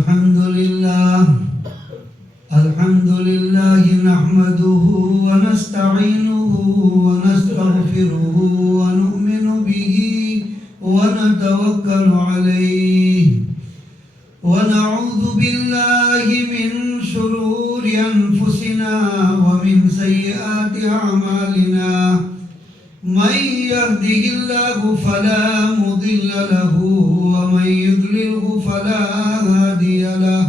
الحمد لله نحمده ونستعينه ونستغفره ونؤمن به ونتوكل عليه ونعوذ بالله من شرور أنفسنا ومن سيئات أعمالنا من يهده الله فلا مضل له ومن يضلله فلا هادي له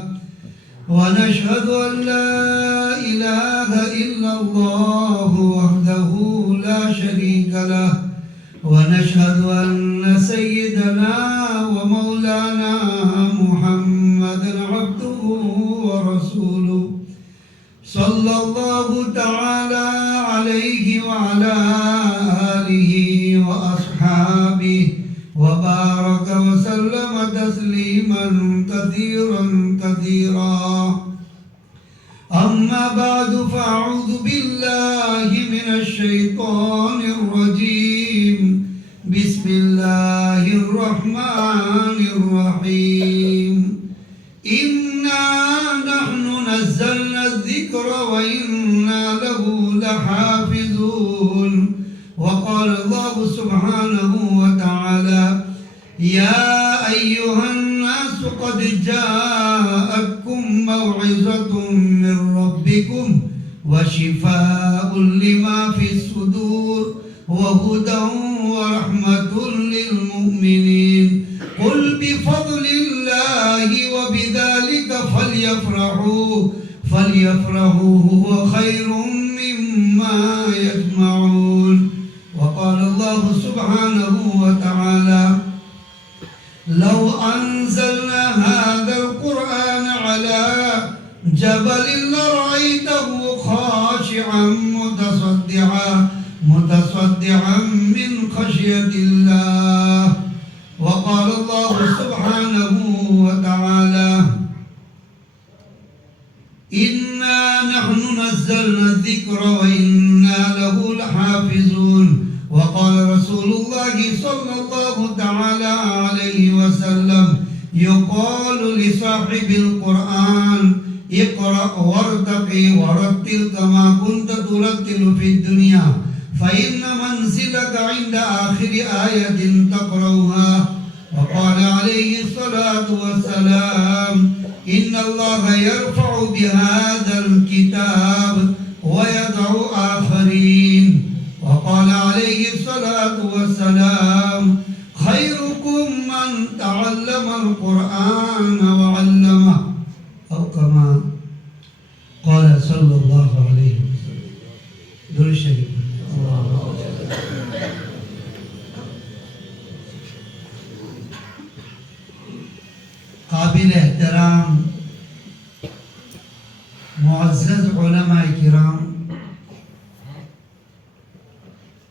ونشهد أن لا إله إلا الله وحده لا شريك له ونشهد أن سيدنا ومولانا محمدا عبده ورسوله صلى الله تعالى عليه وعلى آله وأصحابه وبارك وسلم تسليما كثيرا كثيرا أما بعد فأعوذ بالله من الشيطان الرجيم بسم الله الرحمن الرحيم إنا نحن نزلنا الذكر وإنا له لحافظون وقال الله سبحانه وتعالى يا أيها الناس قد جاءتكم موعظة من ربكم وشفاء لما في الصدور وهدى ورحمة للمؤمنين قل بفضل الله وبذلك فليفرحوا هو خير مما يجمعون وقال الله سبحانه وتعالى لو أنزلنا هذا القرآن على جبل لرأيته خاشعا متصدعا من خشية الله وقال الله سبحانه وتعالى إنا نحن نزلنا الذكر وإنا له لحافظون وقال رسول الله صلى الله تعالى عليه وسلم يقال لصاحب القرآن اقرأ وارتقي ورتل كما كنت ترتل في الدنيا فإن منزلك عند آخر آية تقرأها وقال عليه الصلاة والسلام إن الله يرفع بهذا الكتاب ويضع آخرين وقال عليه الصلاة والسلام خيركم من تعلم القرآن وعلمه أو كما قال صلى الله عليه وسلم درود شریف قابل احترام معزز علماء کرام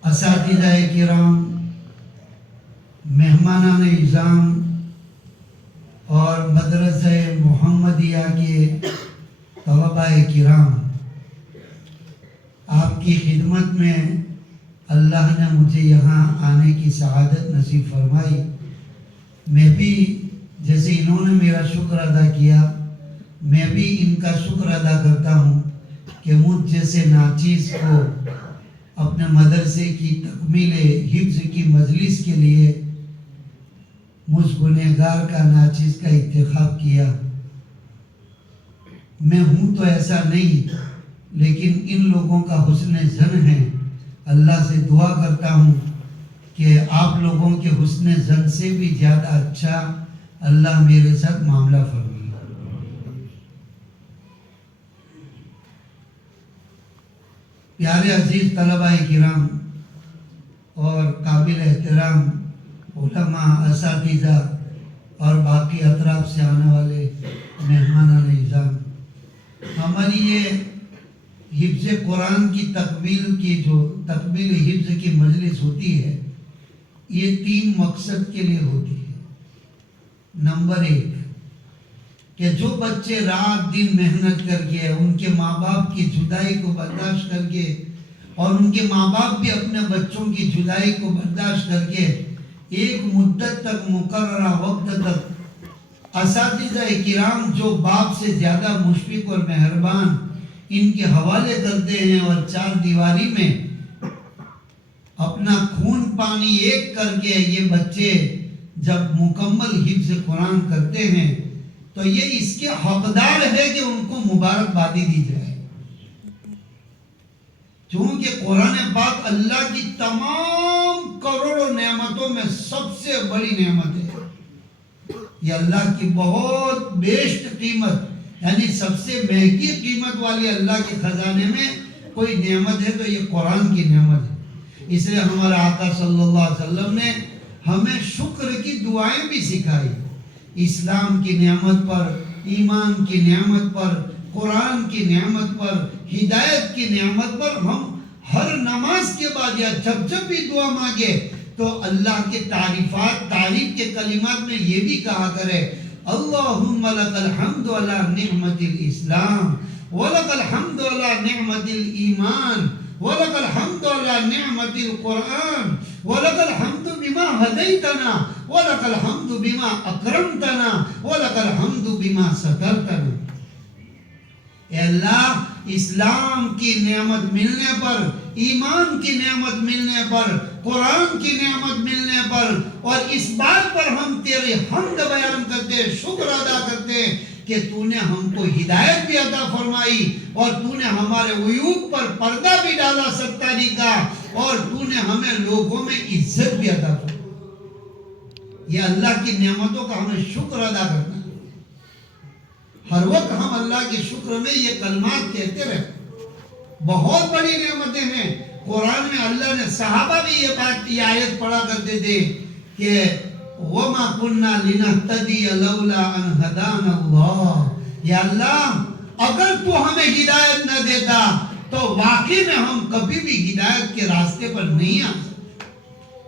اساتذہ کرام مہمانان اعظام اور مدرسہ محمدیہ کے طلباء کرام آپ کی خدمت میں اللہ نے مجھے یہاں آنے کی سعادت نصیب فرمائی میں بھی جیسے انہوں نے میرا شکر ادا کیا میں بھی ان کا شکر ادا کرتا ہوں کہ مجھ جیسے ناچیز کو اپنے مدرسے کی تکمیل حفظ کی مجلس کے لیے مجھ گنہگار کا ناچیز کا انتخاب کیا میں ہوں تو ایسا نہیں لیکن ان لوگوں کا حسن ظن ہے اللہ سے دعا کرتا ہوں کہ آپ لوگوں کے حسن ظن سے بھی زیادہ اچھا اللہ میرے ساتھ معاملہ فرمائے پیارے عزیز طلباء کرام اور قابل احترام علماء اساتذہ اور باقی اطراف سے آنے والے مہمانان اعظام ہماری یہ حفظ قرآن کی تکمیل حفظ کی مجلس ہوتی ہے یہ 3 مقصد کے لیے ہوتی ہے نمبر 1 کہ جو بچے رات دن محنت کر کے ان کے ماں باپ کی جدائی کو برداشت کر کے اور ان کے ماں باپ بھی اپنے بچوں کی جدائی کو برداشت کر کے ایک مدت تک مقررہ وقت تک اساتذہ کرام جو باپ سے زیادہ مشفق اور مہربان ان کے حوالے کرتے ہیں اور چار دیواری میں اپنا خون پانی ایک کر کے یہ بچے جب مکمل حفظ قرآن کرتے ہیں تو یہ اس کے حقدار ہے کہ ان کو مبارکبادی دی جائے، چونکہ قرآن پاک اللہ کی تمام کروڑوں نعمتوں میں سب سے بڑی نعمت ہے۔ یہ اللہ کی بہت بیشت قیمت، یعنی سب سے مہنگی قیمت والی اللہ کے خزانے میں کوئی نعمت ہے تو یہ قرآن کی نعمت ہے۔ اس لیے ہمارا آقا صلی اللہ علیہ وسلم نے ہمیں شکر کی دعائیں بھی سکھائی، اسلام کی نعمت پر، ایمان کی نعمت پر، قرآن کی نعمت پر، ہدایت کی نعمت پر ہم ہر نماز کے بعد یا جب بھی دعا مانگے تو اللہ کے تعریف کے کلمات میں یہ بھی کہا کرے، اللہم لک الحمد علی نعمت الاسلام ولک الحمد علی نعمت الایمان ولک الحمد علی نعمت القرآن ولک الحمد بما ہدیتنا ولک الحمد بما اکرمتنا ولک الحمد بما سترتنا۔ اے اللہ، اسلام کی نعمت ملنے پر، ایمان کی نعمت ملنے پر، قرآن کی نعمت ملنے پر اور اس بات پر ہم تیرے حمد بیان کرتے، شکر ادا کرتے کہ تو نے ہم کو ہدایت بھی عطا فرمائی اور تو نے ہمارے عیوب پر پردہ بھی ڈالا ستاری کا اور تو نے ہمیں لوگوں میں عزت بھی عطا فرمائی۔ یہ اللہ کی نعمتوں کا ہمیں شکر ادا کرنا ہے۔ ہر وقت ہم اللہ کے شکر میں یہ کلمات کہتے رہے، بہت بڑی نعمتیں ہیں۔ قرآن میں اللہ نے صحابہ بھی یہ آیت پڑھا کرتے تھے کہ وَمَا كُنَّا لِنَهْتَدِيَ لَوْلَا أَنْ هَدَانَ اللَّهُ، یا اللہ اگر تو ہمیں ہدایت نہ دیتا تو واقعی میں ہم کبھی بھی ہدایت کے راستے پر نہیں آ سکتے۔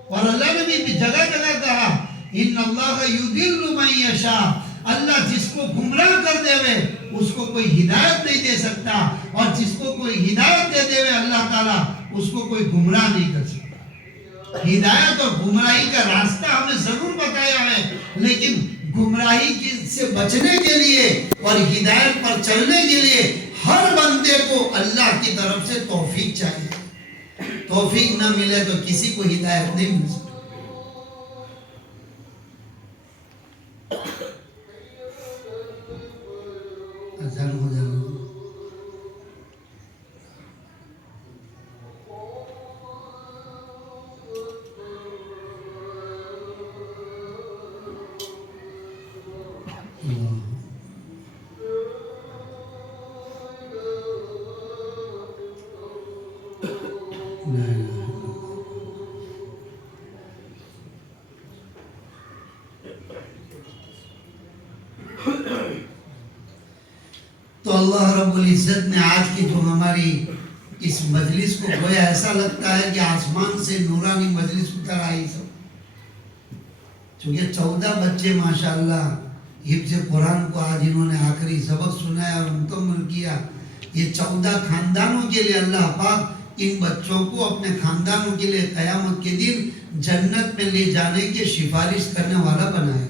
اور اللہ نے بھی جگہ جگہ کہا إِنَّ اللَّهَ يُضِلُّ مَن يَشَاءُ، اللہ جس کو گمراہ کر دے وے اس کو کوئی ہدایت نہیں دے سکتا اور جس کو کوئی ہدایت دے دے وے اللہ تعالیٰ اس کو کوئی گمراہ نہیں کر سکتا۔ ہدایت اور گمراہی کا راستہ ہمیں ضرور بتایا ہے، لیکن گمراہی سے بچنے کے لیے اور ہدایت پر چلنے کے لیے ہر بندے کو اللہ کی طرف سے توفیق چاہیے۔ توفیق نہ ملے تو کسی کو ہدایت نہیں مل سکتی۔ اذان ہو جانا۔ تو اللہ رب العزت نے آج کی جو ہماری اس مجلس کو گویا ایسا لگتا ہے کہ آسمان سے نورانی مجلس اتر آئی سب، چونکہ 14 بچے ماشاءاللہ حفظ قرآن کو آج انہوں نے آخری سبق سنایا اور مکمل کیا۔ یہ 14 خاندانوں کے لیے اللہ پاک ان بچوں کو اپنے خاندانوں کے لیے قیامت کے دن جنت میں لے جانے کے سفارش کرنے والا بنائے۔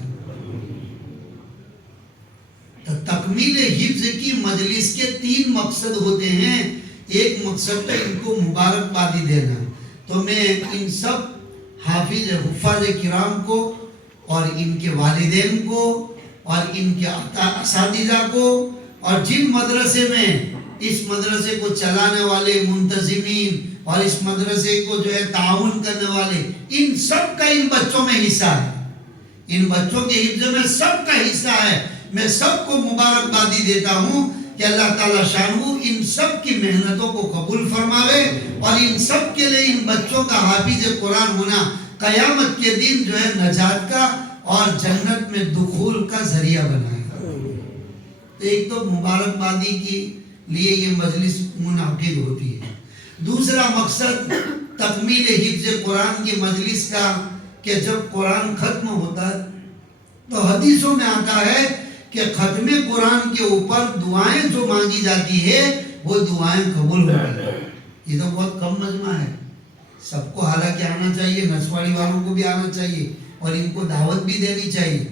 تکمیل حفظ کی مجلس کے 3 مقصد ہوتے ہیں۔ ایک مقصد ہے ان کو مبارکبادی دینا، تو میں ان سب حفاظ کرام کو اور ان کے والدین کو اور ان کے اساتذہ کو اور جن مدرسے میں اس مدرسے کو چلانے والے منتظمین اور اس مدرسے کو جو ہے تعاون کرنے والے، ان سب کا ان بچوں میں حصہ ہے، ان بچوں کے حفظ میں سب کا حصہ ہے۔ میں سب کو مبارکبادی دیتا ہوں کہ اللہ تعالیٰ شانہ ان سب کی محنتوں کو قبول فرماوے اور ان سب کے لیے ان بچوں کا حافظ قرآن ہونا قیامت کے دن جو ہے نجات کا اور جنت میں دخول کا ذریعہ بنائے گا۔ تو ایک تو مبارکبادی کے لیے یہ مجلس منعقد ہوتی ہے۔ دوسرا مقصد تکمیل حفظ قرآن کی مجلس کا کہ جب قرآن ختم ہوتا ہے تو حدیثوں میں آتا ہے کہ ختم قرآن کے اوپر دعائیں جو مانگی جاتی ہے وہ دعائیں قبول ہوتی ہیں۔ یہ تو بہت کم مجمع ہے، سب کو حالانکہ آنا چاہیے، نسواڑی والوں کو بھی آنا چاہیے اور ان کو دعوت بھی دینی چاہیے۔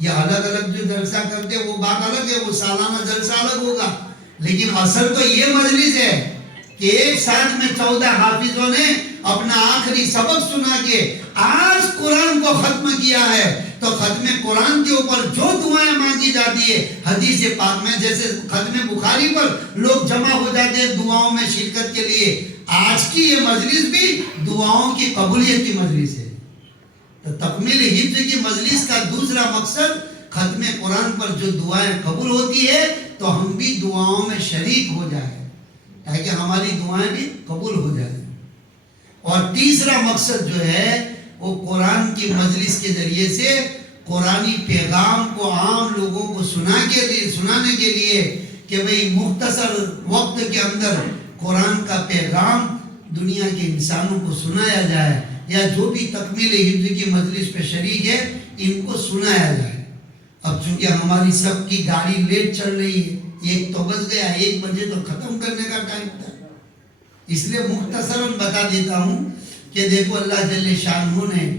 یہ الگ الگ جو جلسہ کرتے وہ بات الگ ہے، وہ سالانہ جلسہ الگ ہوگا، لیکن اصل تو یہ مجلس ہے کہ ایک ساتھ میں 14 حافظوں نے اپنا آخری سبق سنا کے آج قرآن کو ختم کیا ہے، تو ختم قرآن کے اوپر جو دعائیں مانگی جاتی ہے حدیث پاک میں، جیسے ختم بخاری پر لوگ جمع ہو جاتے ہیں دعاؤں میں شرکت کے لیے، آج کی یہ مجلس بھی دعاؤں کی قبولیت کی مجلس ہے۔ تو تکمیل حفظ کی مجلس کا دوسرا مقصد ختم قرآن پر جو دعائیں قبول ہوتی ہے تو ہم بھی دعاؤں میں شریک ہو جائیں تاکہ ہماری دعائیں بھی قبول ہو جائیں۔ اور تیسرا مقصد جو ہے وہ قرآن کی مجلس کے ذریعے سے قرآنی پیغام کو عام لوگوں کو سنانے کے لیے کہ بھئی مختصر وقت کے اندر قرآن کا پیغام دنیا کے انسانوں کو سنایا جائے، یا جو بھی تکمیل حفظ کی مجلس پہ شریک ہے ان کو سنایا جائے۔ اب چونکہ ہماری سب کی گاڑی لیٹ چل رہی ہے، 1 تو بج گیا، 1 بجے تو ختم کرنے کا ٹائم تھا، اس لیے مختصراً بتا دیتا ہوں کہ دیکھو اللہ جل شانہ نے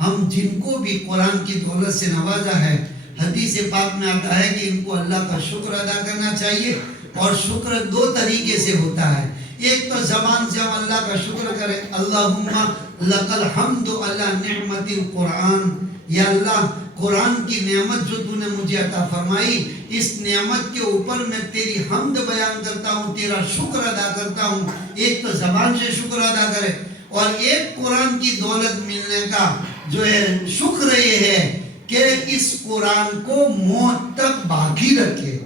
ہم جن کو بھی قرآن کی دولت سے نوازا ہے، حدیث پاک میں آتا ہے کہ ان کو اللہ کا شکر ادا کرنا چاہیے، اور شکر 2 طریقے سے ہوتا ہے۔ ایک تو زبان سے ہم اللہ کا شکر کریں، اللہم لک الحمد علی نعمت القرآن، یا اللہ قرآن کی نعمت جو تو نے مجھے عطا فرمائی، اس نعمت کے اوپر میں تیری حمد بیان کرتا ہوں، تیرا شکر ادا کرتا ہوں۔ ایک تو زبان سے شکر ادا کرے، اور ایک قرآن کی دولت ملنے کا جو ہے شکر یہ ہے کہ اس قرآن کو موت تک باقی رکھے۔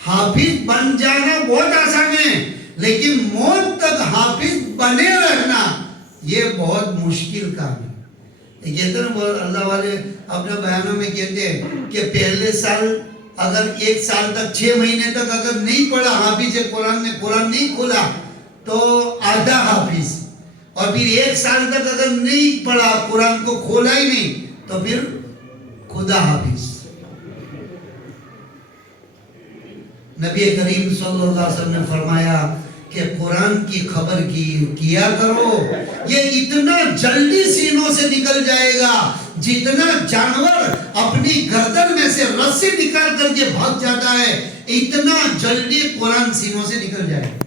حافظ بن جانا بہت آسان ہے، لیکن موت تک حافظ بنے رہنا یہ بہت مشکل کام ہے۔ کہتے ہیں اللہ والے اپنے بیانوں میں کہتے ہیں کہ پہلے سال اگر 1 سال تک 6 مہینے تک اگر نہیں پڑھا حافظ قرآن نے قرآن نہیں کھولا تو آدھا حافظ، اور پھر 1 سال تک اگر نہیں پڑھا قرآن کو کھولا ہی نہیں تو پھر خدا حافظ۔ نبی کریم صلی اللہ علیہ وسلم نے فرمایا کہ قرآن کی خبر کیا کرو، یہ اتنا جلدی سینوں سے نکل جائے گا جتنا جانور اپنی گردن میں سے رسی نکال کر کے بھاگ جاتا ہے، اتنا جلدی قرآن سینوں سے نکل جائے گا۔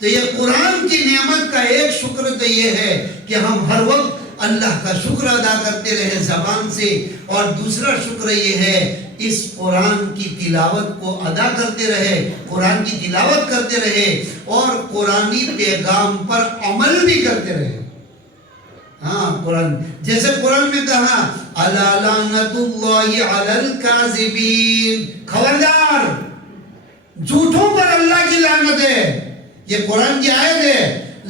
تو یہ قرآن کی نعمت کا ایک شکر تو یہ ہے کہ ہم ہر وقت اللہ کا شکر ادا کرتے رہے زبان سے، اور دوسرا شکر یہ ہے اس قرآن کی تلاوت کو ادا کرتے رہے، قرآن کی تلاوت کرتے رہے، اور قرآنی پیغام پر عمل بھی کرتے رہے۔ ہاں قرآن جیسے قرآن میں کہا الا لعنت اللہ علی الکاذبین، خبردار جھوٹوں پر اللہ کی لعنت ہے۔ یہ قرآن کی آیت ہے،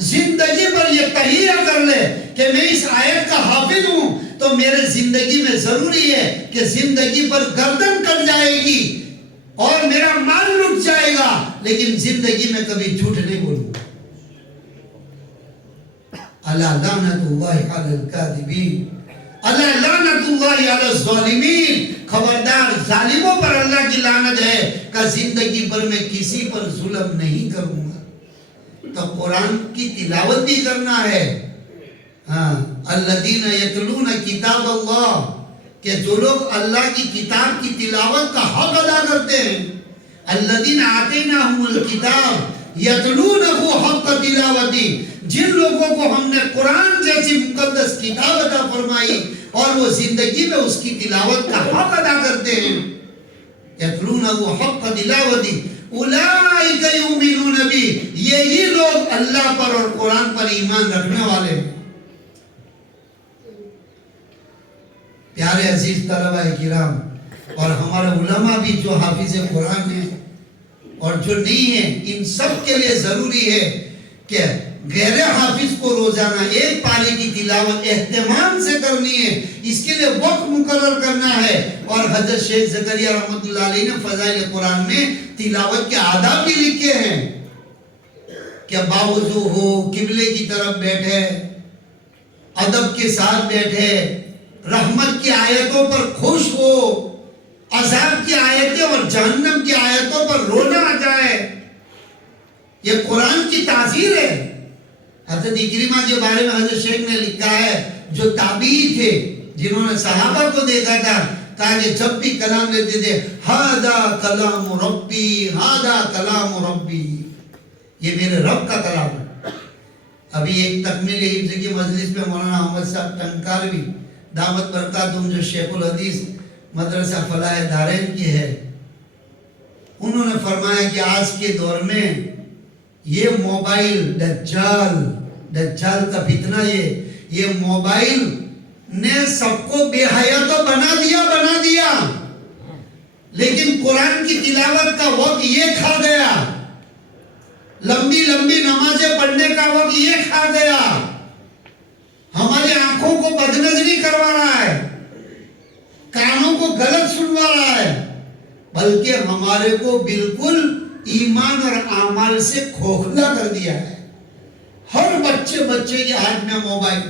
زندگی پر یہ تہیہ کر لے کہ میں اس آیت کا حافظ ہوں تو میرے زندگی میں ضروری ہے کہ زندگی پر گردن کٹ جائے گی اور میرا مال لٹ جائے گا، لیکن زندگی میں کبھی جھوٹ نہیں بولوں گا۔ الا لعنت اللہ علی الکاذبین، الا لعنت اللہ علی الظالمین، خبردار ظالموں پر اللہ کی لعنت ہے کہ زندگی پر میں کسی پر ظلم نہیں کروں گا۔ تو قرآن کی تلاوت بھی کرنا ہے۔ الذین یتلون کتاب اللہ، کہ جو لوگ اللہ کی کتاب کی تلاوت کا حق ادا کرتے ہیں، الذین آتیناہم الکتاب یتلونہ حق تلاوتی، جن لوگوں کو ہم نے قرآن جیسی مقدس کتاب عطا فرمائی اور وہ زندگی میں اس کی تلاوت کا حق ادا کرتے ہیں، یتلونہ حق تلاوتی اولئک یؤمنون بہ، یہی لوگ اللہ پر اور قرآن پر ایمان رکھنے والے ہیں۔ پیارے عزیز طلبہ کرام اور ہمارے علماء بھی جو حافظ قرآن ہیں اور جو نہیں ہیں، ان سب کے لیے ضروری ہے کہ غیر حافظ کو روزانہ 1 پارے کی تلاوت اہتمام سے کرنی ہے، اس کے لیے وقت مقرر کرنا ہے۔ اور حضرت شیخ زکریا رحمۃ اللہ علیہ نے فضائل قرآن میں تلاوت کے آداب بھی لکھے ہیں کہ باوضو ہو، قبلے کی طرف بیٹھے، ادب کے ساتھ بیٹھے، رحمت کی آیتوں پر خوش ہو، عذاب کی آیتیں اور جہنم کی آیتوں پر رونا آ جائے۔ یہ قرآن کی تعزیر ہے۔ حضرت اکرمہ کے بارے میں حضرت شیخ نے لکھا ہے، جو تابعی تھے جنہوں نے صحابہ کو دیکھا تھا کہا کہ جب بھی کلام لیتے تھے ہاذا کلام ربی، ہاذا کلام ربی، یہ میرے رب کا کلام ہے۔ ابھی ایک تکمیل حفظ کی مجلس میں مولانا احمد صاحب ٹنکاروی دامت برکاتہم جو شیخ الحدیث مدرسہ فلاح دارین کی ہے، انہوں نے فرمایا کہ آج کے دور میں یہ موبائل دجال کا فتنہ، یہ موبائل نے سب کو بے حیا تو بنا دیا، لیکن قرآن کی تلاوت کا وقت یہ کھا گیا، لمبی نمازیں پڑھنے کا وقت یہ کھا گیا، ہماری آنکھوں کو بدنظری کروا رہا ہے، کانوں کو غلط سنوا رہا ہے، بلکہ ہمارے کو بالکل ایمان اور اعمال سے کھوکھلا کر دیا ہے۔ ہر بچے کے ہاتھ میں موبائل،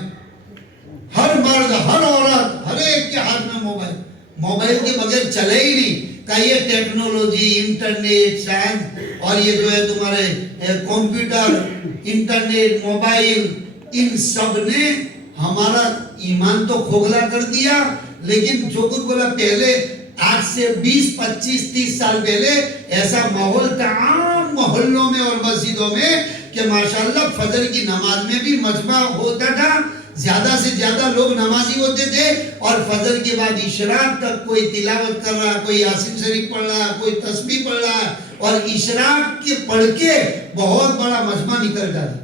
ہر مرد، ہر عورت، ہر ایک کے ہاتھ میں موبائل کے بغیر چلے ہی نہیں۔ کہ یہ ٹیکنالوجی، انٹرنیٹ، سائنس اور یہ جو ہے تمہارے کمپیوٹر، انٹرنیٹ، موبائل، ان سب نے ہمارا ایمان تو کھوکھلا کر دیا، لیکن جو کچھ بولا پہلے آج سے 20، 25، 30 سال پہلے ایسا ماحول تھا عام محلوں میں اور مسجدوں میں کہ ماشاءاللہ فجر کی نماز میں بھی مجمع ہوتا تھا، زیادہ سے زیادہ لوگ نمازی ہوتے تھے، اور فجر کے بعد اشراق تک کوئی تلاوت کر رہا، کوئی یاسین شریف پڑھ رہا، کوئی تسبیح پڑھ رہا، اور اشراق کے پڑھ کے بہت بڑا مجمع نکل جاتا۔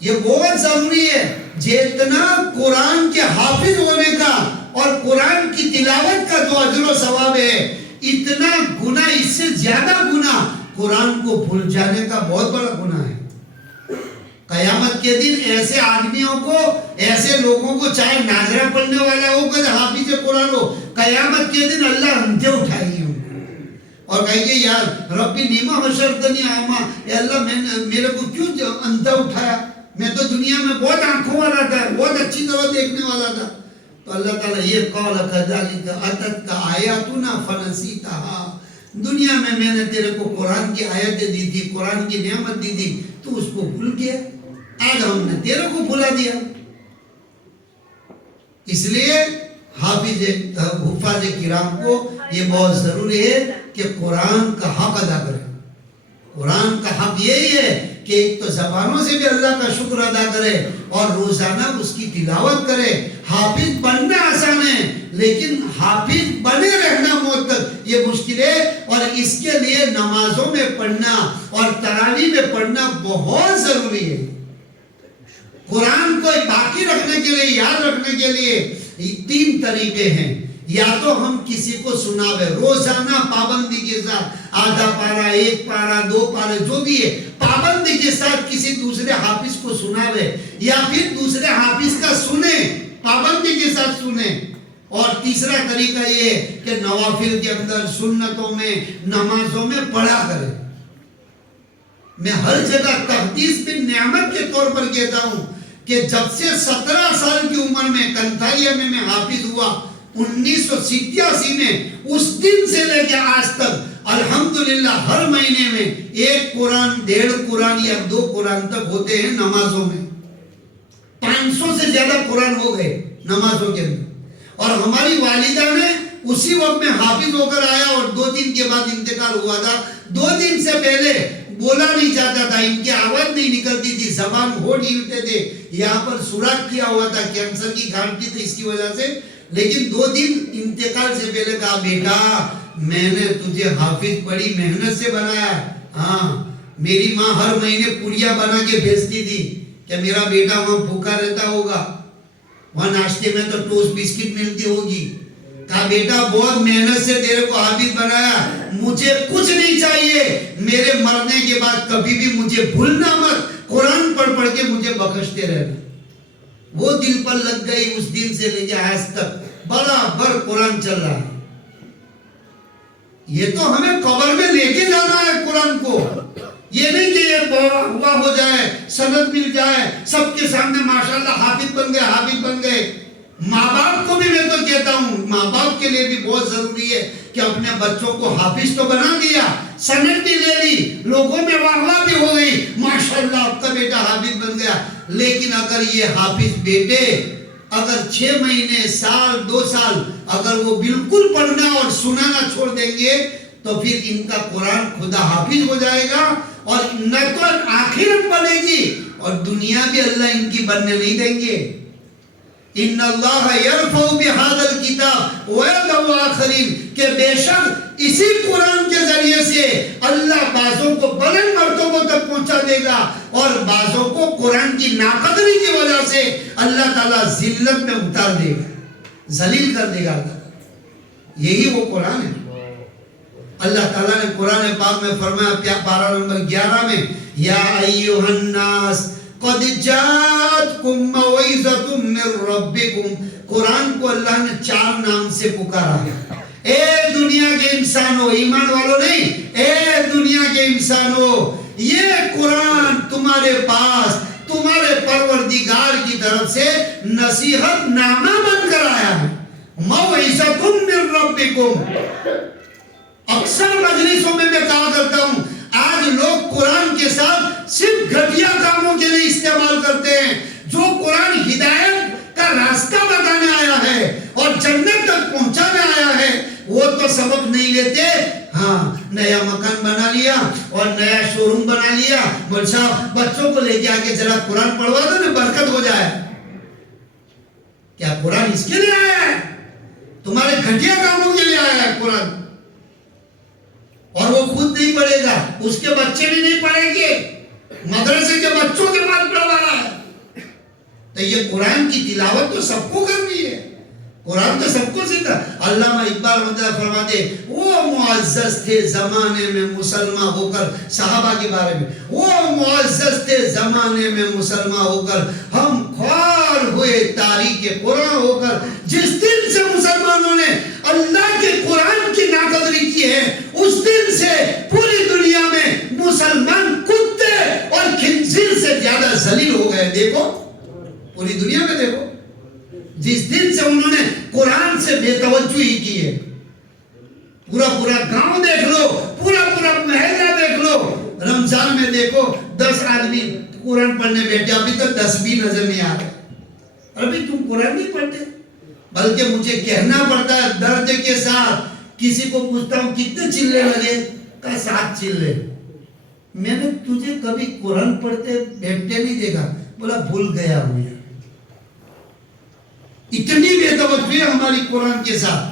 یہ بہت ضروری ہے، جتنا قرآن کے حافظ ہونے کا اور قرآن کی تلاوت کا جو اجر و ثواب ہے، اتنا گناہ، اس سے زیادہ گناہ قرآن کو بھول جانے کا بہت بڑا گناہ ہے۔ قیامت کے دن ایسے آدمیوں کو، ایسے لوگوں کو، چاہے ناظرہ پڑھنے والا ہو، کہ حافظ قرآن ہو، قیامت کے دن اللہ اندھے اٹھائیں گے اور کہیں گے یار ربی نیما حشرتنی اعما، اے اللہ میرے کو کیوں اندھا اٹھایا، میں تو دنیا میں بہت آنکھوں والا تھا، بہت اچھی طرح دیکھنے والا تھا۔ تو اللہ تعالیٰ یہ قول کذالک اتتک آیاتنا فنسیتہا، دنیا میں نے تیرے کو قرآن کی آیتیں دی تھی، قرآن کی نعمت دی تھی، تو اس کو بھول گیا، آج ہم نے تیرے کو بھلا دیا۔ اس لیے حفاظ کرام کو یہ بہت ضروری ہے کہ قرآن کا حق ادا کریں۔ قرآن کا حق یہی ہے کہ ایک تو زبانوں سے بھی اللہ کا شکر ادا کرے اور روزانہ اس کی تلاوت کرے۔ حافظ بننا آسان ہے، لیکن حافظ بنے رہنا موت تک یہ مشکل ہے، اور اس کے لیے نمازوں میں پڑھنا اور تراویح میں پڑھنا بہت ضروری ہے۔ قرآن کو باقی رکھنے کے لیے، یاد رکھنے کے لیے 3 طریقے ہیں۔ یا تو ہم کسی کو سناوے روزانہ پابندی کے ساتھ، آدھا پارہ، 1 پارہ، 2 پارے، جو بھی ہے پابندی کے ساتھ کسی دوسرے حافظ کو سناوے، یا پھر دوسرے حافظ کا سنیں، پابندی کے ساتھ سنیں۔ اور تیسرا طریقہ یہ ہے کہ نوافل کے اندر، سنتوں میں، نمازوں میں پڑھا کرے۔ میں ہر جگہ تقدیس بن نعمت کے طور پر کہتا ہوں کہ جب سے 17 سال کی عمر میں کنتھائیہ میں حافظ ہوا 1987 میں، اس دن سے لے کے آج تک الحمدللہ ہر مہینے میں 1 قرآن، 1.5 قرآن یا 2 قرآن تک ہوتے ہیں نمازوں میں۔ 500 سے زیادہ قرآن ہو گئے نمازوں کے اندر، اور ہماری والدہ نے اسی وقت میں حافظ ہو کر آیا اور 2 دن کے بعد انتقال ہوا تھا۔ 2 دن سے پہلے بولا نہیں جاتا تھا، ان کی آواز نہیں نکلتی تھی، زبان ہونٹ ہلتے تھے، یہاں پر سوراخ کیا ہوا تھا، کینسر کی گھاٹی تھی اس کی وجہ سے۔ لیکن 2 دن انتقال سے پہلے کہا بیٹا میں نے تجھے حافظ بڑی محنت سے بنایا۔ ہاں، میری ماں ہر مہینے پوڑیاں بنا کے بھیجتی تھی کہ میرا بیٹا وہاں بھوکا رہتا ہوگا، وہاں ناشتے میں تو ٹوسٹ بسکٹ ملتی ہوگی۔ کہا بیٹا بہت محنت سے تیرے کو حافظ بنایا، مجھے کچھ نہیں چاہیے، میرے مرنے کے بعد کبھی بھی مجھے بھولنا مت، قرآن پڑھ پڑھ کے مجھے بخشتے رہنا۔ وہ دل پر لگ گئی، اس دن سے لے کے آج تک برابر قرآن چل رہا ہے۔ یہ تو ہمیں قبر میں لے کے جانا ہے قرآن کو، یہ نہیں کہ یہ ہوا ہو جائے، سند مل جائے، سب کے سامنے ماشاءاللہ حافظ بن گئے، حافظ بن گئے۔ ماں باپ کو بھی میں تو کہتا ہوں، ماں باپ کے لیے بھی بہت ضروری ہے کہ اپنے بچوں کو حافظ تو بنا دیا، سند بھی لے لی، لوگوں میں واہ بھی ہو گئی، ماشاءاللہ آپ کا بیٹا حافظ بن گیا، لیکن اگر یہ حافظ بیٹے اگر 6 مہینے سال 2 سال اگر وہ بالکل پڑھنا اور سنانا چھوڑ دیں گے تو پھر ان کا قرآن خدا حافظ ہو جائے گا اور نہ تو آخرت بنے گی اور دنیا بھی اللہ ان کی بننے نہیں دیں گے. ان اللہ یرفع بہذا الکتاب ویضع آخرین کہ بے شک اسی قرآن کے ذریعے سے اللہ بعضوں کو بلند مرتبوں تک پہنچا دے گا اور بعضوں کو قرآن کی ناقدری کی وجہ سے اللہ تعالیٰ ذلت میں اتار دے گا, ذلیل کر دے گا. یہی وہ قرآن ہے. اللہ تعالیٰ نے قرآن پاک میں فرمایا پارہ نمبر 11 میں یا ایھا الناس قد جاءتکم موعظۃ من ربکم. قرآن کو اللہ نے 4 نام سے پکارا ہے. اے دنیا کے انسانوں, ایمان والوں نہیں, اے دنیا کے انسانوں, یہ قرآن تمہارے پاس تمہارے پروردگار کی طرف سے نصیحت نامہ بن کر آیا ہے. موعظۃ من ربکم. اکثر مجلسوں میں کہا کرتا ہوں آج لوگ قرآن کے ساتھ صرف گھٹیا کاموں کے لیے استعمال کرتے ہیں. جو قرآن ہدایت کا راستہ بتانے آیا ہے اور جنت تک پہنچانے آیا ہے وہ تو سبق نہیں لیتے. ہاں, نیا مکان بنا لیا اور نیا شو روم بنا لیا, مول صاحب بچوں کو لے کے آگے ذرا قرآن پڑھوا دو نا برکت ہو جائے. کیا قرآن اس کے لیے آیا ہے؟ تمہارے گھٹیا کاموں کے لیے آیا ہے قرآن. اور وہ خود نہیں پڑھے گا, اس کے بچے بھی نہیں پڑھیں گے, مدرسے کے بچوں کے پاس پڑھوا رہا ہے. تو یہ قرآن کی تلاوت تو سب کو کرنی ہے, قرآن تو سب کو سیکھا. علامہ اقبال مطلب فرماتے وہ معزز تھے زمانے میں مسلمان ہو کر, صحابہ کے بارے میں, وہ معزز تھے زمانے میں مسلمان ہو کر, ہم خوار ہوئے تاریخ قرآن ہو کر. جس دن سے مسلمانوں نے اللہ کے قرآن کی ناقدری کی ہے اس دن سے پوری دنیا میں مسلمان کتے اور خنزیر سے زیادہ ذلیل ہو گئے. دیکھو پوری دنیا میں دیکھو, جس دن سے انہوں نے قرآن سے بے توجہی کی ہے. پورا گاؤں دیکھ لو, پورا محلہ دیکھ لو, رمضان میں دیکھو 10 آدمی قرآن پڑھنے بیٹھے, ابھی تک 10 بھی نظر نہیں آ رہے. ابھی تم قرآن نہیں پڑھتے, بلکہ مجھے کہنا پڑتا ہے درد کے ساتھ. کسی کو پوچھتا ہوں کتنے چلے لگے, کہا 7 چلے. میں نے تجھے کبھی قرآن پڑھتے بیٹھتے نہیں دیکھا. بولا بھول گیا ہوں یار. اتنی بے توجہی ہماری قرآن کے ساتھ.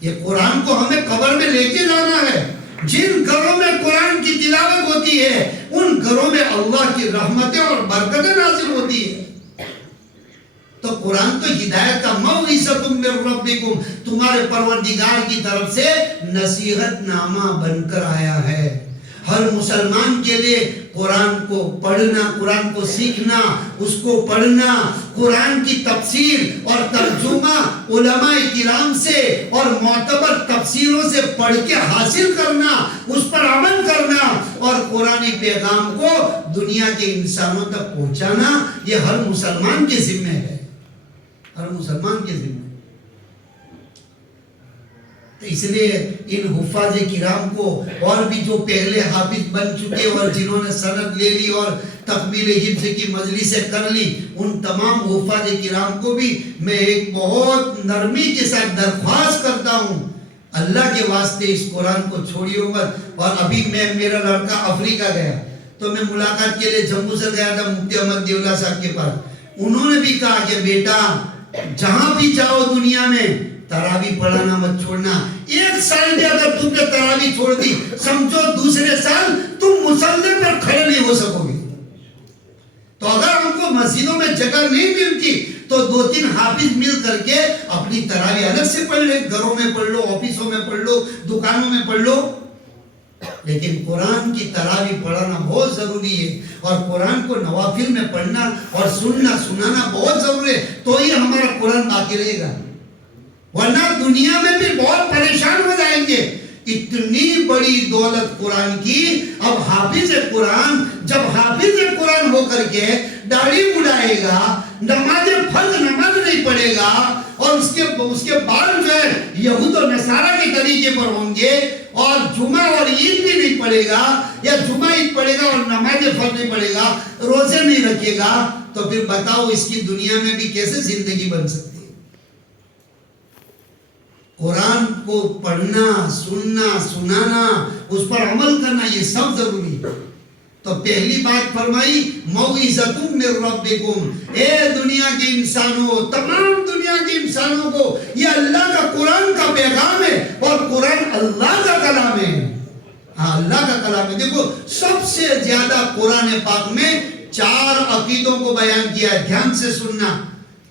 یہ قرآن کو ہمیں قبر میں لے کے جانا ہے. جن گھروں میں قرآن کی تلاوت ہوتی ہے ان گھروں میں اللہ کی رحمتیں اور برکتیں نازل ہوتی ہے. تو قرآن تو ہدایت کا موعظۃ من ربکم, تمہارے پروردگار کی طرف سے نصیحت نامہ بن کر آیا ہے. ہر مسلمان کے لیے قرآن کو پڑھنا, قرآن کو سیکھنا, اس کو پڑھنا, قرآن کی تفسیر اور ترجمہ علماء کرام سے اور معتبر تفسیروں سے پڑھ کے حاصل کرنا, اس پر عمل کرنا اور قرآنی پیغام کو دنیا کے انسانوں تک پہنچانا, یہ ہر مسلمان کے ذمہ ہے, ہر مسلمان کے ذمہ. تو اس لیے ان حفاظ کرام کو اور بھی جو پہلے حافظ بن چکے اور جنہوں نے سند لے لی اور تکمیل حفظ کی مجلسیں کر لی, ان تمام حفاظ کرام کو بھی میں ایک بہت نرمی کے ساتھ درخواست کرتا ہوں, اللہ کے واسطے اس قرآن کو چھوڑیے مت. اور ابھی میرا لڑکا افریقہ گیا تو میں ملاقات کے لیے جموں سے گیا تھا مفتی احمد دیولا صاحب کے پاس. انہوں نے بھی کہا کہ بیٹا جہاں بھی جاؤ دنیا میں تراویح پڑھانا مت چھوڑنا. 1 سال میں اگر تم نے تراویح چھوڑ دی سمجھو دوسرے سال تم مصلی پر کھڑے نہیں ہو سکو گے. تو اگر ہم کو مسجدوں میں جگہ نہیں ملتی تو 2-3 حافظ مل کر کے اپنی تراویح الگ سے پڑھ لیں, گھروں میں پڑھ لو, آفسوں میں پڑھ لو, دکانوں میں پڑھ لو. لیکن قرآن کی تراویح پڑھانا بہت ضروری ہے اور قرآن کو نوافل میں پڑھنا اور سنانا بہت ضروری ہے, تو ہی ہمارا قرآن باقی رہے گا. ورنہ دنیا میں بھی بہت پریشان ہو جائیں گے. اتنی بڑی دولت قرآن کی, اب حافظ قرآن جب حافظ قرآن ہو کر کے داڑھی اڑائے گا, نماز فرض نماز نہیں پڑھے گا اور اس کے بعد جو ہے یہود و نصارہ کے طریقے پر ہوں گے اور جمعہ اور عید بھی نہیں پڑھے گا, یا جمعہ عید پڑھے گا اور نماز فرض نہیں پڑھے گا, روزے نہیں رکھے گا, تو پھر بتاؤ اس کی دنیا میں بھی کیسے زندگی بن سکتی ہے؟ قرآن کو پڑھنا، سننا، سنانا، اس پر عمل کرنا، یہ سب ضروری ہے۔ تو پہلی بات فرمائی موعظۃ من ربکم، اے دنیا کے انسانوں، تمام دنیا کے انسانوں کو یہ اللہ کا قرآن کا پیغام ہے، اور قرآن اللہ کا کلام ہے۔ ہاں، اللہ کا کلام ہے۔ دیکھو سب سے زیادہ قرآن پاک میں 4 عقیدوں کو بیان کیا ہے، دھیان سے سننا،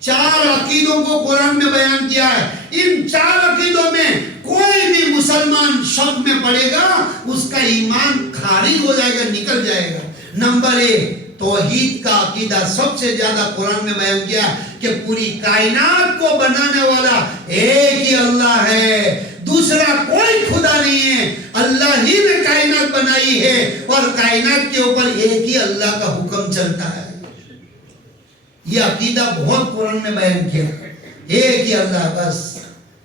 4 عقیدوں کو قرآن میں بیان کیا ہے۔ ان 4 عقیدوں میں کوئی بھی مسلمان شک میں پڑے گا، اس کا ایمان خارج ہو جائے گا، نکل جائے گا۔ نمبر 1 توحید کا عقیدہ سب سے زیادہ قرآن میں بیان کیا کہ پوری کائنات کو بنانے والا ایک ہی اللہ ہے، دوسرا کوئی خدا نہیں ہے، اللہ ہی نے کائنات بنائی ہے، اور کائنات کے اوپر ایک ہی اللہ کا حکم چلتا ہے۔ یہ عقیدہ بہت قرآن میں بیان کیا، ایک ہی اللہ، بس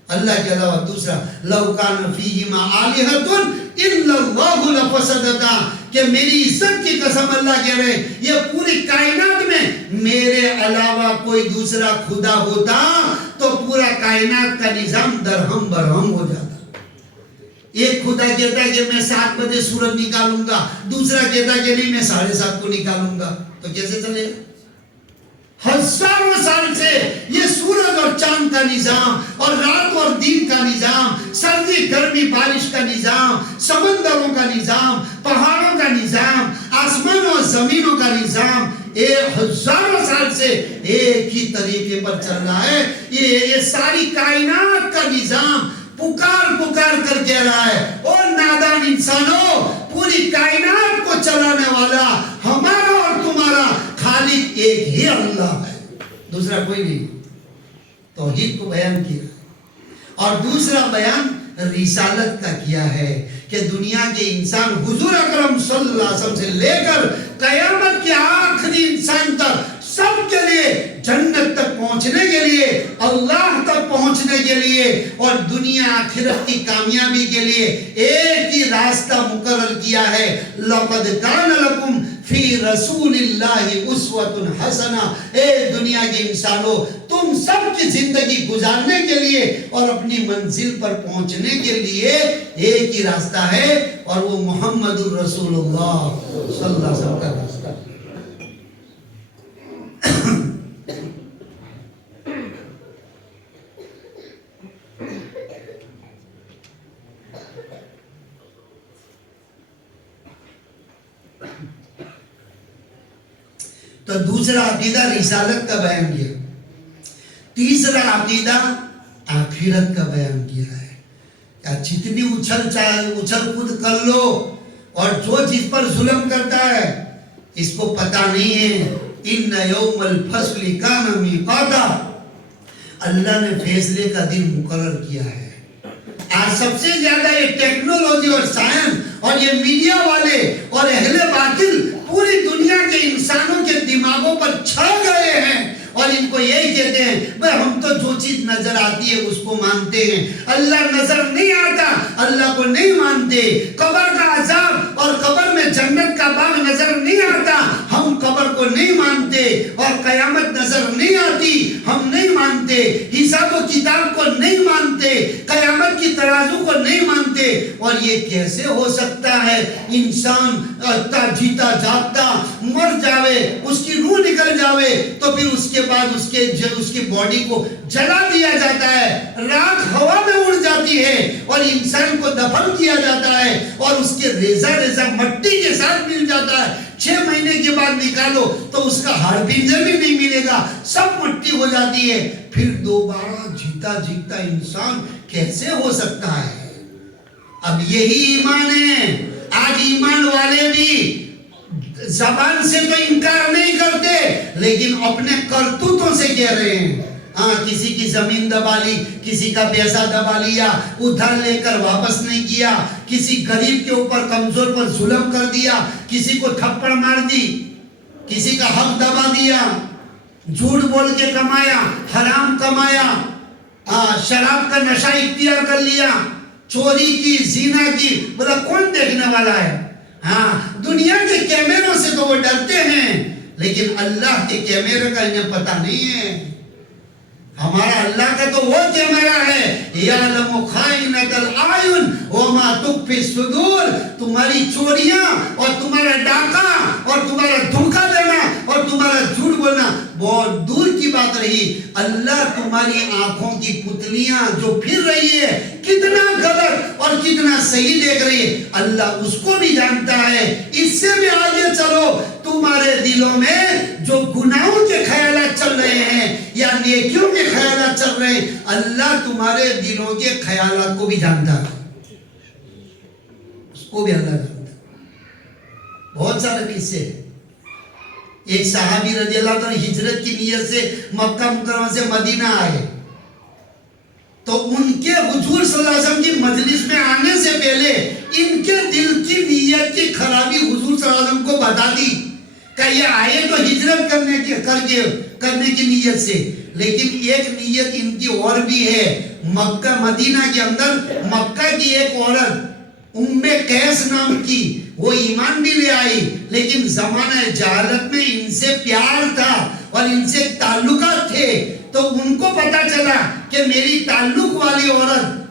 اللہ کے علاوہ دوسرا۔ لو کان فیہما آلہۃ الا اللہ لفسدتا، کہ میری عزت کی قسم اللہ کہہ رہے ہیں، یہ پوری کائنات میں میرے علاوہ کوئی دوسرا خدا ہوتا تو پورا کائنات کا نظام درہم برہم ہو جاتا۔ ایک خدا کہتا ہے کہ میں 7 بجے سورج نکالوں گا، دوسرا کہتا ہے کہ نہیں میں 7:30 کو نکالوں گا، تو کیسے چلے گا؟ ہزاروں سال سے یہ سورج اور چاند کا نظام، اور رات اور دن کا نظام، سردی گرمی بارش کا نظام، سمندروں کا نظام، پہاڑوں کا نظام، آسمانوں اور زمینوں کا نظام، ہزاروں سال سے ایک ہی طریقے پر چل رہا ہے۔ یہ ساری کائنات کا نظام پکار پکار کر کہہ رہا ہے، اور نادان انسانوں، پوری کائنات کو چلانے والا ہمارا اور تمہارا خالق ایک ہی اللہ ہے، دوسرا کوئی نہیں۔ توحید کو بیان کیا، اور دوسرا بیان رسالت کا کیا ہے کہ دنیا کے انسان حضور اکرم صلی اللہ علیہ وسلم سے لے کر قیامت کے آخری انسان تک سب کے لیے جنت تک پہنچنے کے لیے، اللہ تک پہنچنے کے لیے، اور دنیا آخرت کی کامیابی کے لیے ایک ہی راستہ مقرر کیا ہے۔ لَقَدْ كَانَ لَكُمْ فِي رَسُولِ اللَّهِ أُسْوَةٌ حَسَنَةٌ، اے دنیا کے انسانوں، تم سب کی زندگی گزارنے کے لیے اور اپنی منزل پر پہنچنے کے لیے ایک ہی راستہ ہے، اور وہ محمد الرسول اللہ صلی اللہ علیہ وسلم کا راستہ ہے۔ تو دوسرا عقیدہ رسالت کا بیان کیا، تیسرا عقیدہ آخرت کا بیان کیا ہے کہ جتنی اچھل کود کر لو، اور جو چیز پر ظلم کرتا ہے اس کو پتا نہیں ہے، ان یوم الفصل کان میقاتا، اللہ نے فیصلے کا دن مقرر کیا ہے۔ آج سب سے زیادہ یہ ٹیکنالوجی اور سائنس اور یہ میڈیا والے اور اہل باطل پوری دنیا کے انسانوں کے دماغوں پر چھا گئے ہیں، اور ان کو یہی کہتے ہیں بھئی ہم تو جو چیز نظر آتی ہے اس کو مانتے ہیں، اللہ نظر نہیں آتا اللہ کو نہیں مانتے، قبر کا عذاب اور قبر میں جنت کا باغ نظر نہیں آتا ہم قبر کو نہیں مانتے، اور قیامت نظر نہیں آتی ہم نہیں مانتے، حساب و کتاب کو نہیں مانتے، قیامت کی ترازو کو نہیں مانتے۔ اور یہ کیسے ہو سکتا ہے؟ انسان جیتا جاگتا مر جاوے، اس کی روح نکل جاوے، تو پھر اس کے بعد اس کی باڈی کو جلا دیا جاتا ہے، راکھ ہوا میں اڑ جاتی ہے، اور انسان کو دفن کیا جاتا ہے، اور اس کے ریزہ مٹی کے ساتھ مل جاتا ہے۔ 6 مہینے کے بعد نکالو تو اس کا ہار پنجر بھی نہیں ملے گا، سب مٹی ہو جاتی ہے۔ پھر دوبارہ جیتا جیتا انسان کیسے ہو سکتا ہے؟ اب یہی ایمان ہے۔ آج ایمان والے بھی زبان سے تو انکار نہیں کرتے، لیکن اپنے کرتوتوں سے کہہ رہے ہیں۔ ہاں، کسی کی زمین دبا لی، کسی کا پیسہ دبا لیا، ادھر لے کر واپس نہیں کیا، کسی غریب کے اوپر کمزور پر ظلم کر دیا، کسی کو تھپڑ مار دی، کسی کا حق دبا دیا، جھوٹ بول کے کمایا، حرام کمایا، شراب کا نشہ اختیار کر لیا، چوری کی، زنا کی، بولا کون دیکھنے والا ہے؟ ہاں، دنیا کے کیمروں سے تو وہ ڈرتے ہیں، لیکن اللہ کے کیمرے کا انہیں پتہ نہیں ہے. ہمارا اللہ کا تو وہ کیمرہ ہے یعلم خائنۃ الاعین وما تخفی الصدور. تمہاری چوریاں اور تمہارا ڈاکہ اور تمہارا دھوکہ دینا اور تمہارا جھوٹ بولنا بہت دور کی بات رہی. اللہ تمہاری آنکھوں کی پتلیاں جو پھر رہی ہے کتنا غلط اور کتنا صحیح دیکھ رہی ہے اللہ اس کو بھی جانتا ہے. اس سے بھی آگے چلو, تمہارے دلوں میں جو گناہوں کے خیالات چل رہے ہیں یا نیکیوں کے خیالات چل رہے ہیں اللہ تمہارے دلوں کے خیالات کو بھی جانتا ہے, اس کو بھی اللہ جانتا ہے. بہت سارے قصے ہیں. ایک صحابی رضی اللہ عنہ ہجرت کی نیت سے مکہ مکرمہ سے مدینہ آئے تو ان کے حضور صلی اللہ علیہ وسلم کی مجلس میں آنے سے پہلے ان کے دل کی نیت کی خرابی حضور صلی اللہ علیہ وسلم کو بتا دی کہ یہ آئے تو ہجرت کرنے کی نیت سے, لیکن ایک نیت ان کی اور بھی ہے. مکہ مدینہ کے اندر مکہ کی ایک عورت قیس نام کی وہ ایمان بھی لے آئی, لیکن زمانہ جہالت میں ان سے پیار تھا اور ان سے تعلقات تھے. تو ان کو پتا چلا کہ میری تعلق والی عورت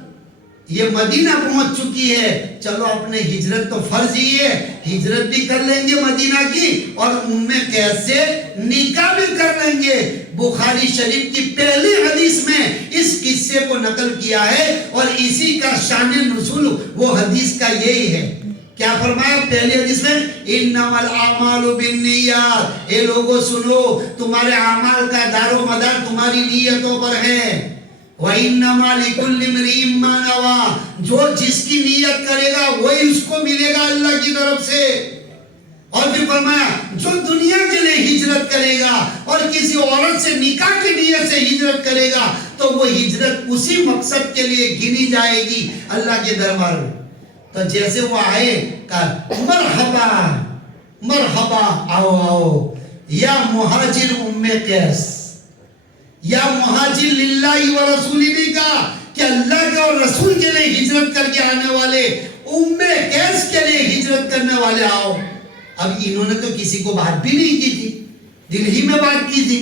یہ مدینہ پہنچ چکی ہے, چلو اپنے ہجرت تو فرض ہی ہے, ہجرت بھی کر لیں گے مدینہ کی اور قیس سے نکاح بھی کر لیں گے. بخاری شریف کی پہلی حدیث میں اس قصے کو نقل کیا ہے اور اسی کا شان نزول وہ حدیث کا یہی ہے. کیا فرمایا پہلی حدیث میں انما الاعمال بالنیات. اے لوگوں سنو, تمہارے اعمال کا دار و مدار تمہاری نیتوں پر ہے. وَإِنَّمَا لِكُلِّ امْرِئٍ مَّا نَوَىٰ. جو جس کی نیت کرے گا وہی اس کو ملے گا اللہ کی طرف سے. اور پھر فرمایا جو دنیا کے لیے ہجرت کرے گا اور کسی عورت سے نکاح کی نیت سے ہجرت کرے گا تو وہ ہجرت اسی مقصد کے لیے گنی جائے گی اللہ کے دربار میں. تو جیسے وہ آئے کہا مرحبا مرحبا, آؤ آؤ یا مہاجر قیس, یا مہاجر للہ و رسولی نے کہا کہ اللہ کے اور رسول کے لیے ہجرت کر کے آنے والے قیس کے لیے ہجرت کرنے والے آؤ. اب انہوں نے تو کسی کو بات بھی نہیں کی تھی, دل ہی میں بات کی تھی,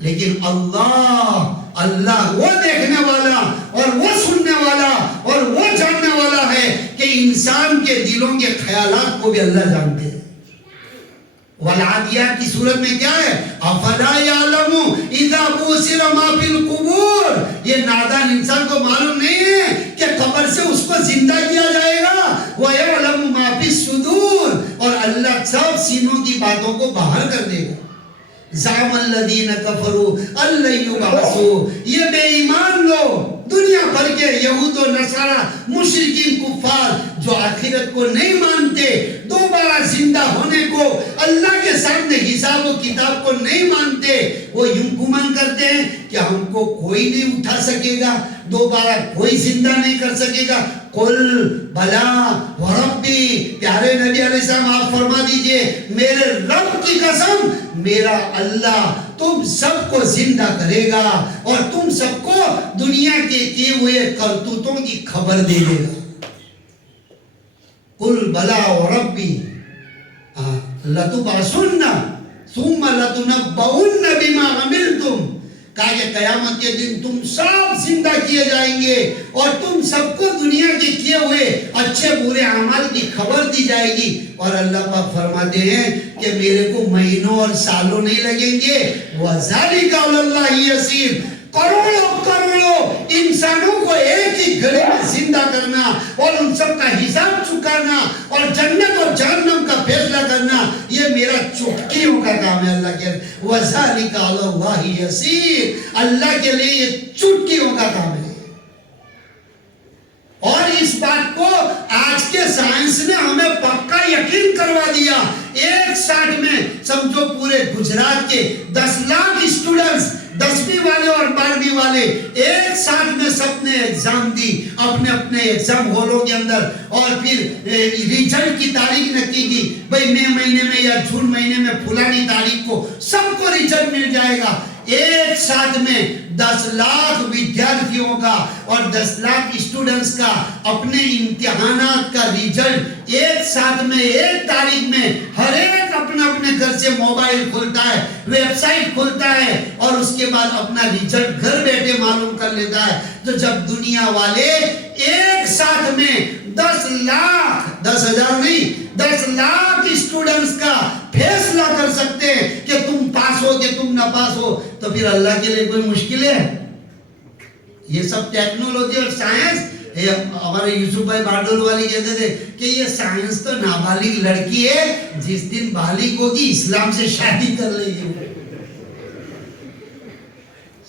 لیکن اللہ وہ دیکھنے والا اور وہ سننے والا اور وہ جاننے والا ہے کہ انسان کے دلوں کے خیالات کو بھی اللہ جانتے ہیں. والعادیات کی صورت میں کیا ہے افلا یعلم اذا بوسر ما فی القبور. یہ نادان انسان کو معلوم نہیں ہے کہ قبر سے اس کو زندہ کیا جائے گا. وَيَعْلَمُ مَا فِي الصُّدُورِ. اور اللہ سب سینوں کی باتوں کو باہر کر دے گا. زعم الذین کفروا ان لن یبعثوا. یہ بے ایمان لوگ دنیا بھر کے یہود و نصارہ مشرکین کفار جو آخرت کو نہیں مانتے, دوبارہ زندہ ہونے کو, اللہ کے سامنے حساب و کتاب کو نہیں مانتے, وہ یوں گمان کرتے ہیں کہ ہم کو کوئی نہیں اٹھا سکے گا, دوبارہ کوئی زندہ نہیں کر سکے گا. قل بلا وربی, پیارے نبی علیہ السلام آپ فرما دیجئے میرے رب کی قسم میرا اللہ تم سب کو زندہ کرے گا اور تم سب کو دنیا کے کیے ہوئے کرتوتوں کی خبر دے دے گا. قل بلا وربی لتبعثن ثم لتنبؤن بما عملتم. کہا کہ قیامت کے دن تم سب زندہ کیے جائیں گے اور تم سب کو دنیا کے کیے ہوئے اچھے برے اعمال کی خبر دی جائے گی. اور اللہ پاک فرماتے ہیں کہ میرے کو مہینوں اور سالوں نہیں لگیں گے. وَذَلِكَ عَلَى اللَّهِ يَسِيرٌ. کروڑوں انسانوں کو ایک ہی گھڑی میں زندہ کرنا اور ان سب کا حساب چکانا اور جنت اور جہنم کا فیصلہ کرنا یہ میرا چٹکیوں کا کام ہے. اللہ کے وَذَلِكَ عَلَى اللَّهِ يَسِيرٌ. اللہ کے لیے یہ چٹکیوں کا کام ہے. اور اس بات کو آج کے سائنس نے ہمیں پکا یقین کروا دیا. ایک ساتھ میں سمجھو پورے گجرات کے 10 لاکھ اسٹوڈنٹس 10ویں والے اور 12ویں والے ایک ساتھ میں سب نے ایگزام دی اپنے اپنے ایگزام ہالوں کے اندر, اور پھر ریزلٹ کی تاریخ نکی دی بھئی مئی مہینے میں یا جون مہینے میں فلانی تاریخ کو سب کو ریزلٹ مل جائے گا. ایک ساتھ میں 10 لاکھ ودیارتھیوں کا اور 10 لاکھ اسٹوڈنٹس کا اپنے امتحانات کا ریزلٹ ایک ساتھ میں ایک تاریخ میں ہر ایک اپنے اپنے گھر سے موبائل کھولتا ہے، ویب سائٹ کھولتا ہے اور اس کے بعد اپنا ریزلٹ گھر بیٹھے معلوم کر لیتا ہے. تو جب دنیا والے ایک ساتھ میں 10 لاکھ 10,000 نہیں 10 لاکھ اسٹوڈنٹس کا فیصلہ کر سکتے ہیں کہ تم پاس ہو کہ تم نہ پاس ہو، تو پھر اللہ کے لیے کوئی مشکل ہے؟ یہ سب ٹیکنالوجی اور سائنس. ہمارے یوسف بھائی باڈول والی کہتے تھے کہ یہ سائنس تو نابالغ لڑکی ہے، جس دن بالغ ہوگی اسلام سے شادی کر لے گی.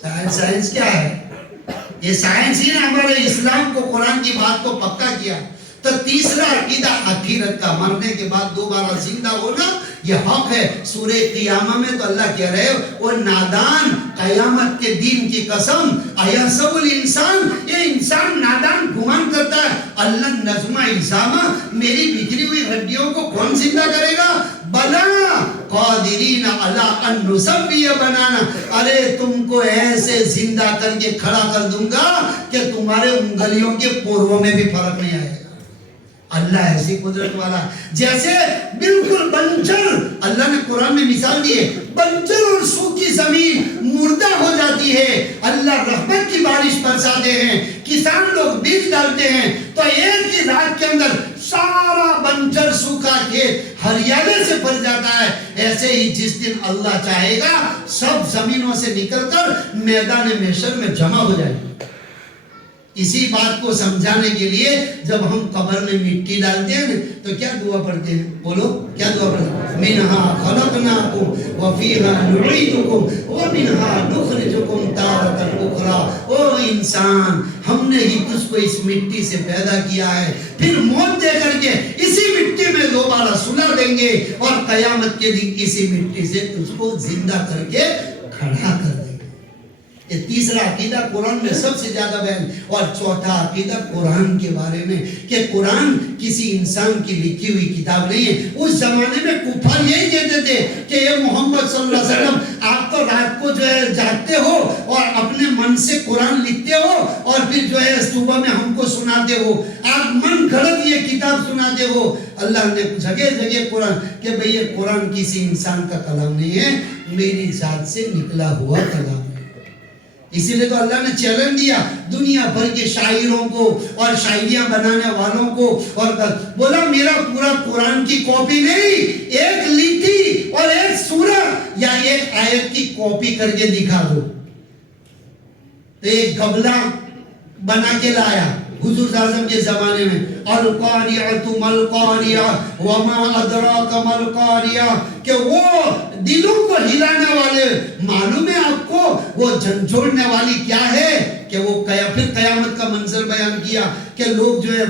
سائنس کیا ہے؟ یہ سائنس ہی نے ہمارے اسلام کو قرآن کی بات کو پکا کیا. تو تیسرا عقیدہ آخرت کا، مرنے کے بعد دوبارہ زندہ ہونا یہ حق ہے. سورہ قیامہ میں تو اللہ کہہ رہے وہ نادان، قیامت کے دن کی قسم، ایحسب الانسان، یہ انسان نادان گمان کرتا ہے اللہ نظمہ عظامہ، میری بکھری ہوئی ہڈیوں کو کون زندہ کرے گا؟ بلا قادرین علی ان نسوی بنانا، ارے تم کو ایسے زندہ کر کے کھڑا کر دوں گا کہ تمہارے انگلیوں کے پوروں میں بھی فرق نہیں آئے گا. اللہ ایسی قدرت والا، جیسے بالکل بنجر، اللہ نے قرآن میں مثال دی ہے، بنجر اور سوکھی زمین مردہ ہو جاتی ہے، اللہ رحمت کی بارش برساتے ہیں، کسان لوگ بیج ڈالتے ہیں تو ایک ہی رات کے اندر سارا بنجر سوکھا کھیت ہریالے سے بھر جاتا ہے. ایسے ہی جس دن اللہ چاہے گا سب زمینوں سے نکل کر میدان محشر میں جمع ہو جائے گا. اسی بات کو سمجھانے کے لیے جب ہم قبر میں مٹی ڈالتے ہیں تو کیا دعا پڑھتے ہیں؟ بولو کیا دعا پڑھتے ہیں؟ منہا خلقناکم وفیہا نعیدکم ومنہا نخرجکم تارۃ اخری. او انسان، ہم نے ہی تجھ کو اس مٹی سے پیدا کیا ہے، پھر موت دے کر کے اسی مٹی میں دوبارہ سلا دیں گے اور قیامت کے دن اسی مٹی سے تجھ کو زندہ کر کے کھڑا کر دیں گے. یہ تیسرا عقیدہ قرآن میں سب سے زیادہ بیان. اور چوتھا عقیدہ قرآن کے بارے میں کہ قرآن کسی انسان کی لکھی ہوئی کتاب نہیں ہے. اس زمانے میں کفار یہی کہتے تھے کہ یہ محمد صلی اللہ علیہ وسلم آپ تو رات کو جو ہے جاگتے ہو اور اپنے من سے قرآن لکھتے ہو اور پھر جو ہے صبح میں ہم کو سناتے ہو، آپ من گھڑت یہ کتاب سناتے ہو. اللہ نے جگہ جگہ قرآن کہ بھئی یہ قرآن کسی انسان کا کلام نہیں ہے، میری ذات سے نکلا ہوا کلام ہے. اسی لئے تو اللہ نے چیلنج دیا دنیا بھر کے شاعروں کو اور شاعریاں بنانے والوں کو، اور بولا میرا پورا قرآن کی کاپی نہیں، ایک لیٹی اور ایک سورہ یا ایک آیت کی کاپی کر کے دکھا دو. تو ایک گبلا بنا کے لایا حضور اعظم کے زمانے میں، القاریعۃ مالقاریعہ وما ادراک مالقاریعہ، کہ وہ دلوں کو ہلانے والے، معلوم ہے آپ کو وہ جھنجھوڑنے والی کیا ہے؟ کہ وہ پھر قیامت کا منظر بیان کیا کہ لوگ جو ہے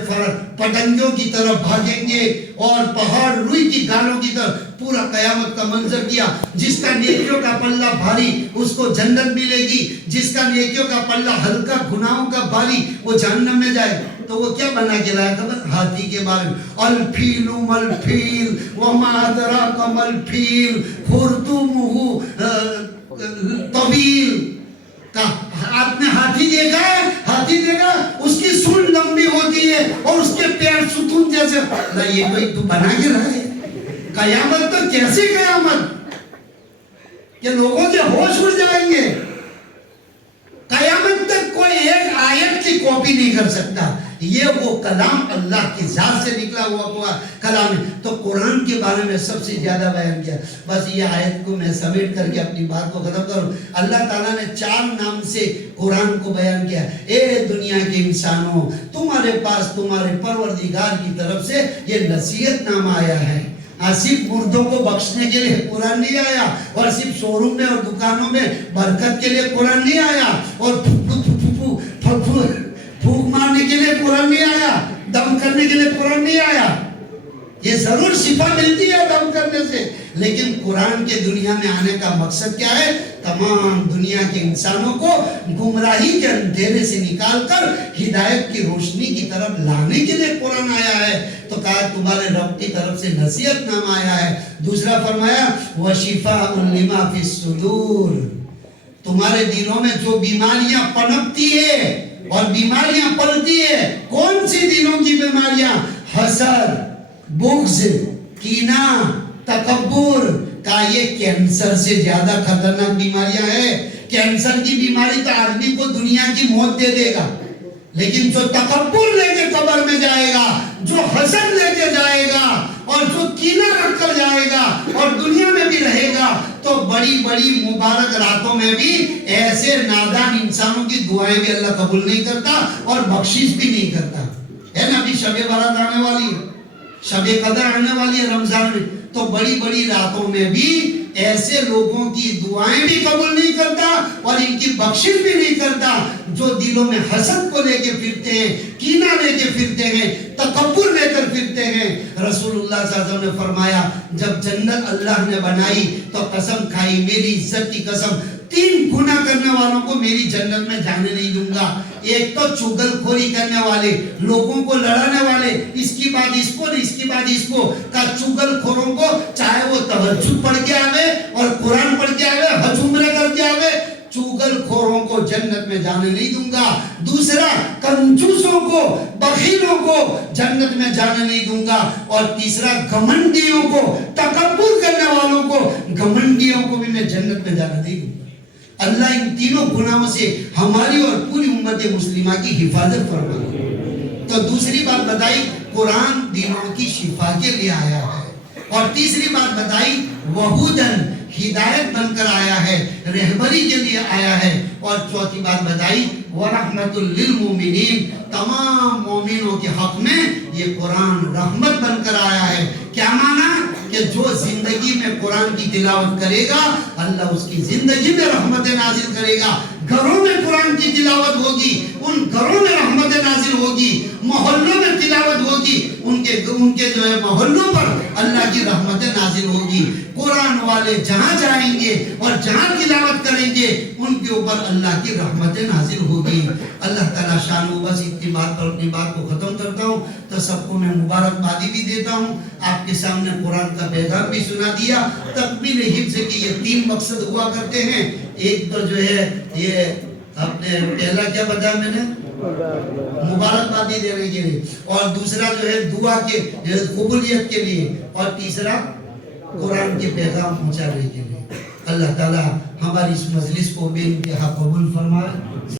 پتنگوں کی طرف بھاگیں گے اور پہاڑ روئی کی گالوں کی طرف، پورا قیامت کا منظر کیا. جس کا نیکیوں کا پلہ بھاری اس کو جنت ملے گی، جس کا نیکیوں کا پلہ ہلکا گناہوں کا بھاری وہ جہنم میں جائے. تو وہ کیا بنا کے لایا خبر؟ ہاتھی کے بارے میں، الفیل ملفیل وما ادراک ملفیل خرطومہ طویل. آپ نے ہاتھی دیکھا ہے؟ ہاتھی دیکھا، اس کی سونڈ لمبی ہوتی ہے اور اس کے پیر ستون جیسے. نہیں یہ کوئی تو بنا کے رہا ہے. قیامت تو کیسی قیامت کہ لوگوں کے ہوش اڑ جائیں گے. قیامت تک کوئی ایک آیت کی کاپی نہیں کر سکتا. یہ وہ کلام اللہ کی ذات سے نکلا ہوا کلام ہے. تو قرآن کے بارے میں سب سے زیادہ بیان کیا. بس یہ آیت کو میں سمیٹ کر کے اپنی بات کو ختم کروں. اللہ تعالیٰ نے 4 نام سے قرآن کو بیان کیا. اے دنیا کے انسانوں، تمہارے پاس تمہارے پروردگار کی طرف سے یہ نصیحت نامہ آیا ہے. صرف مردوں کو بخشنے کے لیے قرآن نہیں آیا، اور صرف شو روم میں اور دکانوں میں برکت کے لیے قرآن نہیں آیا، اور پھوک مارنے کے لیے قرآن نہیں آیا، دم کرنے کے لیے قرآن نہیں آیا. یہ ضرور شفا ملتی ہے دم کرنے سے، لیکن قرآن کے دنیا میں آنے کا مقصد کیا ہے؟ تمام دنیا کے انسانوں کو گمراہی کے اندھیرے سے نکال کر ہدایت کی روشنی کی طرف لانے کے لیے قرآن آیا ہے. تو کہا تمہارے رب کی طرف سے نصیحت نامہ آیا ہے. دوسرا فرمایا وَشِفَاءٌ لِمَا فِي الصُّدُورِ، تمہارے دلوں میں جو بیماریاں پنپتی ہے اور بیماریاں پلتی ہے، کون سی دلوں کی بیماریاں؟ حسد، بغض، کینہ، تکبر کا یہ کینسر سے زیادہ خطرناک بیماریاں ہیں۔ کینسر کی بیماری تو آدمی کو دنیا کی موت دے دے گا، لیکن جو تکبر لے کے قبر میں جائے گا، جو حسد لے کے جائے گا اور جو کینہ رکھ کر جائے گا اور دنیا میں بھی رہے گا، تو بڑی بڑی مبارک راتوں میں بھی ایسے نادان انسانوں کی دعائیں بھی اللہ قبول نہیں کرتا اور بخشش بھی نہیں کرتا ہے نا۔ ابھی شب برات آنے والی ہے، شب قدر آنے والی ہے رمضان میں، تو بڑی بڑی راتوں میں بھی ایسے لوگوں کی دعائیں بھی قبول نہیں کرتا اور ان کی بخشش بھی نہیں کرتا جو دلوں میں حسد کو لے کے پھرتے ہیں، کینہ لے کے پھرتے ہیں، تکبر لے کر پھرتے ہیں۔ رسول اللہ صلی اللہ علیہ وسلم نے فرمایا جب جنت اللہ نے بنائی تو قسم کھائی، میری عزت کی قسم، 3 گناہ کرنے والوں کو میری جنت میں جانے نہیں دوں گا۔ ایک تو چغل خوری کرنے والے، لوگوں کو لڑانے والے، اس کی بات اس کو نہیں، اس کی بات اس کو، کا چغل خوروں کو چاہے وہ تہجد پڑھ کے آوے اور قرآن پڑھ کے آوے، حج عمرہ کر کے آوے، چغل خوروں کو جنت میں جانے نہیں دوں گا۔ دوسرا، کنجوسوں کو، بخیلوں کو جنت میں جانے نہیں دوں گا۔ اور تیسرا، گھمنڈیوں کو، تکبر کرنے والوں کو، گھمنڈیوں کو بھی میں جنت میں جانے نہیں دوں گا۔ اللہ ان تینوں گناہوں سے ہماری اور پوری امت مسلمہ کی حفاظت فرمائے۔ تو دوسری بات بتائی، قرآن دلوں کی شفا کے لیے آیا ہے، اور تیسری بات بتائی وہودن، ہدایت بن کر آیا ہے، رہبری کے لیے آیا ہے، اور چوتھی بات بتائی ورحمت للمومنین، تمام مومنوں کے حق میں یہ قرآن رحمت بن کر آیا ہے۔ کیا معنی؟ کہ جو زندگی میں قرآن کی تلاوت کرے گا اللہ اس کی زندگی میں رحمت نازل کرے گا۔ گھروں میں قرآن کی تلاوت ہوگی، ان گھروں میں رحمت نازل ہوگی، محلوں میں تلاوت ہوگی، ان کے جو ہے محلوں پر اللہ کی رحمت نازل ہوگی۔ قرآن والے جہاں جائیں گے اور جہاں تلاوت کریں گے ان کے اوپر اللہ کی رحمت نازل ہوگی۔ اللہ تعالیٰ شان و بس اتنی بات پر اپنی بات کو ختم کرتا ہوں۔ تو سب کو میں مبارکبادی بھی دیتا ہوں، آپ کے سامنے قرآن کا پیغام بھی سنا دیا۔ تکمیل حفظ کے یہ 3 مقصد ہوا کرتے ہیں۔ ایک تو جو ہے یہ آپ نے پہلا کیا بتایا میں نے؟ مبارکبادی دینے کے لیے، اور دوسرا جو ہے دعا کے قبولیت کے لیے، اور تیسرا قرآن کے پیغام پہنچانے کے لیے۔ اللہ تعالیٰ ہماری اس مجلس کو بے انتہا قبول فرمائے۔